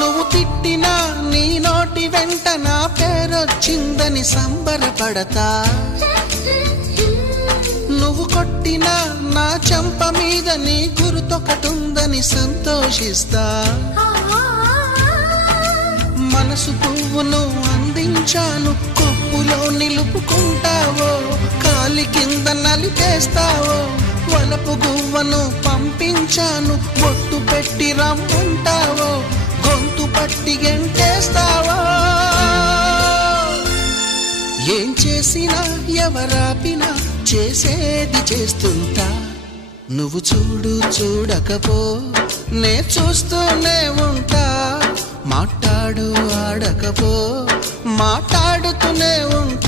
నువ్వు తిట్టినా నీ నోటి వెంట నా పేరొచ్చిందని సంబరపడతా, నువ్వు కొట్టినా నా చెంప మీద నీ గుర్తొకటుందని సంతోషిస్తా. మనసు పువ్వును అందించాను, కొప్పులో నిలుపుకుంటావో, కాలి కింద నలిపేస్తావో. వలపు గువ్వను పంపించాను, బొట్టు పెట్టి రమ్మంటావో, గొంతు పట్టి గెంటేస్తావో. ఏం చేసినా ఎవరాపినా చేసేది చేస్తుంటా. నువ్వు చూడు చూడకపో నే చూస్తూనే ఉంటా. మాట్లాడు ఆడకపో మాట్లాడుతూనే ఉంటా.